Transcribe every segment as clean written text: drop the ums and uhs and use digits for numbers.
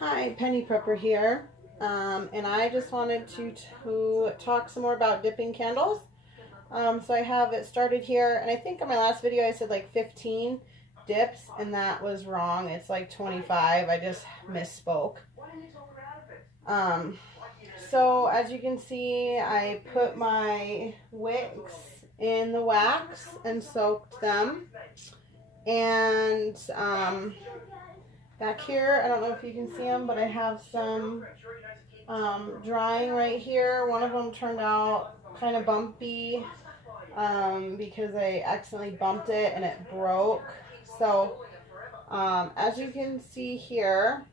Hi, Penny Prepper here, and I just wanted to talk some more about dipping candles. So I have it started here, and I think in my last video I said like 15 dips, and that was wrong. It's like 25. I just misspoke. Um, so as you can see, I put my wicks in the wax and soaked them, and back here, I don't know if you can see them, but I have some drying right here. One of them turned out kind of bumpy because I accidentally bumped it and it broke. So as you can see here,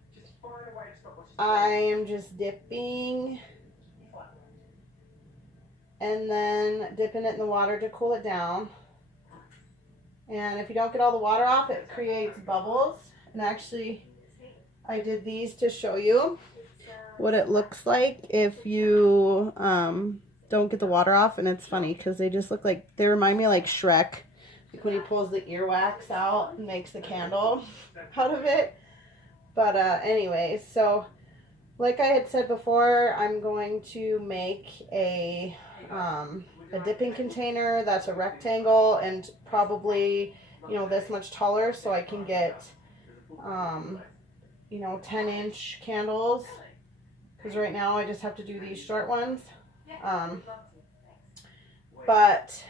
I am just dipping and then dipping it in the water to cool it down. And if you don't get all the water off, it creates bubbles. And actually, I did these to show you what it looks like if you don't get the water off. And it's funny because they just look like, they remind me of like Shrek, like when he pulls the earwax out and makes the candle out of it. But anyway, so like I had said before, I'm going to make a dipping container that's a rectangle and probably, you know, this much taller, so I can get, you know, 10-inch candles, because right now I just have to do these short ones. And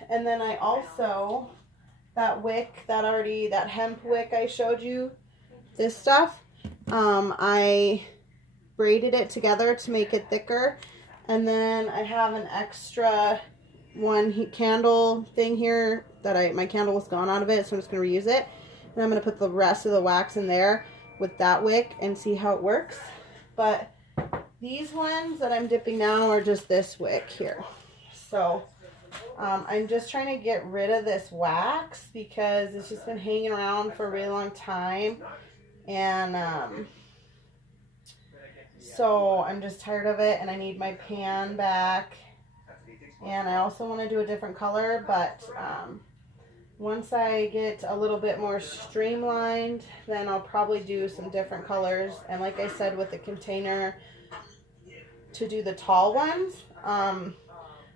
then I also, that wick, that hemp wick I showed you, this stuff, I braided it together to make it thicker. And then I have an extra candle thing here that my candle was gone out of it, so I'm just going to reuse it. And I'm going to put the rest of the wax in there with that wick and see how it works. But these ones that I'm dipping now are just this wick here. So I'm just trying to get rid of this wax because it's just been hanging around for a really long time. And so I'm just tired of it, and I need my pan back. And I also want to do a different color, but once I get a little bit more streamlined, then I'll probably do some different colors. And like I said, with the container to do the tall ones, I'll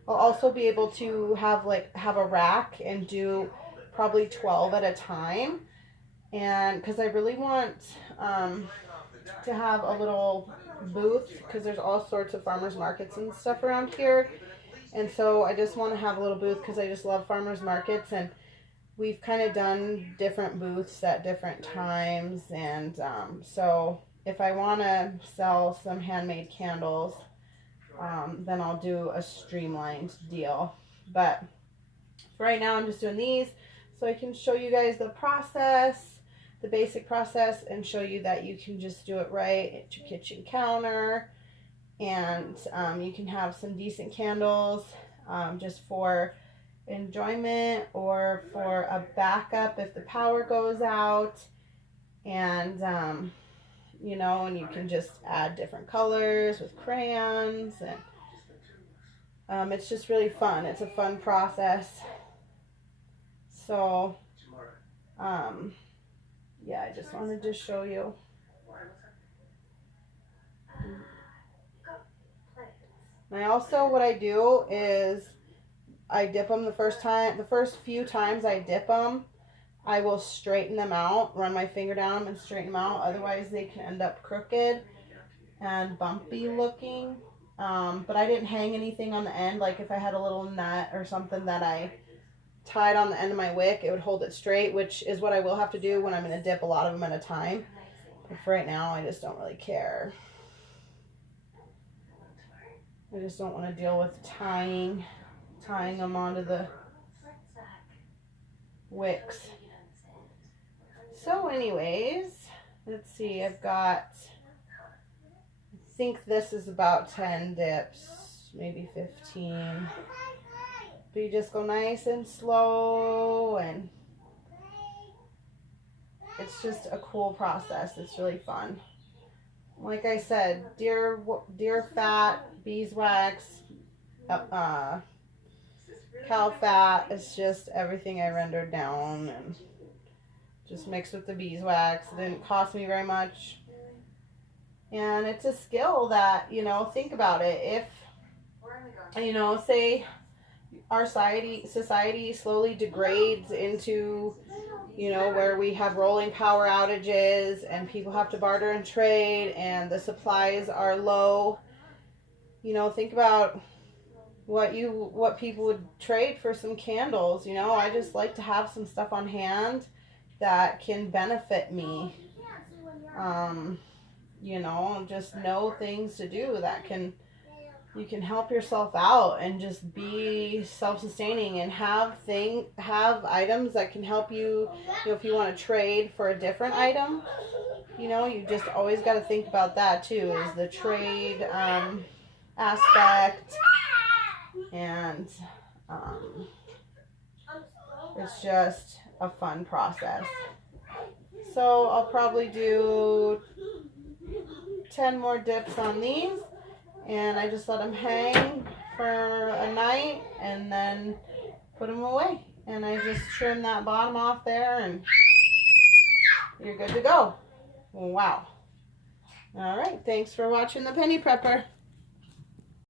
also be able to have a rack and do probably 12 at a time. And because I really want to have a little booth, because there's all sorts of farmers markets and stuff around here. And so I just want to have a little booth because I just love farmers markets, and we've kind of done different booths at different times. And so if I want to sell some handmade candles, then I'll do a streamlined deal. But for right now, I'm just doing these so I can show you guys the process, the basic process, and show you that you can just do it right at your kitchen counter. And you can have some decent candles just for enjoyment or for a backup if the power goes out. And you know, and you can just add different colors with crayons, and it's just really fun. It's a fun process. So yeah, I just wanted to show you. And I also, what I do is I dip them the first few times I dip them, I will straighten them out, run my finger down them and straighten them out. Otherwise they can end up crooked and bumpy looking. But I didn't hang anything on the end. Like if I had a little nut or something that I tied on the end of my wick, it would hold it straight, which is what I will have to do when I'm going to dip a lot of them at a time. But for right now, I just don't really care. I just don't want to deal with tying them onto the wicks. So anyways, let's see, I think this is about 10 dips, maybe 15. But you just go nice and slow, and it's just a cool process. It's really fun. Like I said, deer fat, beeswax, cow fat. It's just everything I rendered down and just mixed with the beeswax. It didn't cost me very much. And it's a skill that, you know, think about it. If, you know, say our society slowly degrades into, you know, where we have rolling power outages and people have to barter and trade and the supplies are low, you know, think about what people would trade for some candles. You know, I just like to have some stuff on hand that can benefit me. You know, just know things to do that you can help yourself out and just be self-sustaining and have items that can help you. You know, if you want to trade for a different item, you know, you just always got to think about that too, is the trade aspect. And it's just a fun process. So I'll probably do 10 more dips on these, and I just let them hang for a night and then put them away. And I just trim that bottom off there and you're good to go. Wow. All right, thanks for watching the Penny Prepper.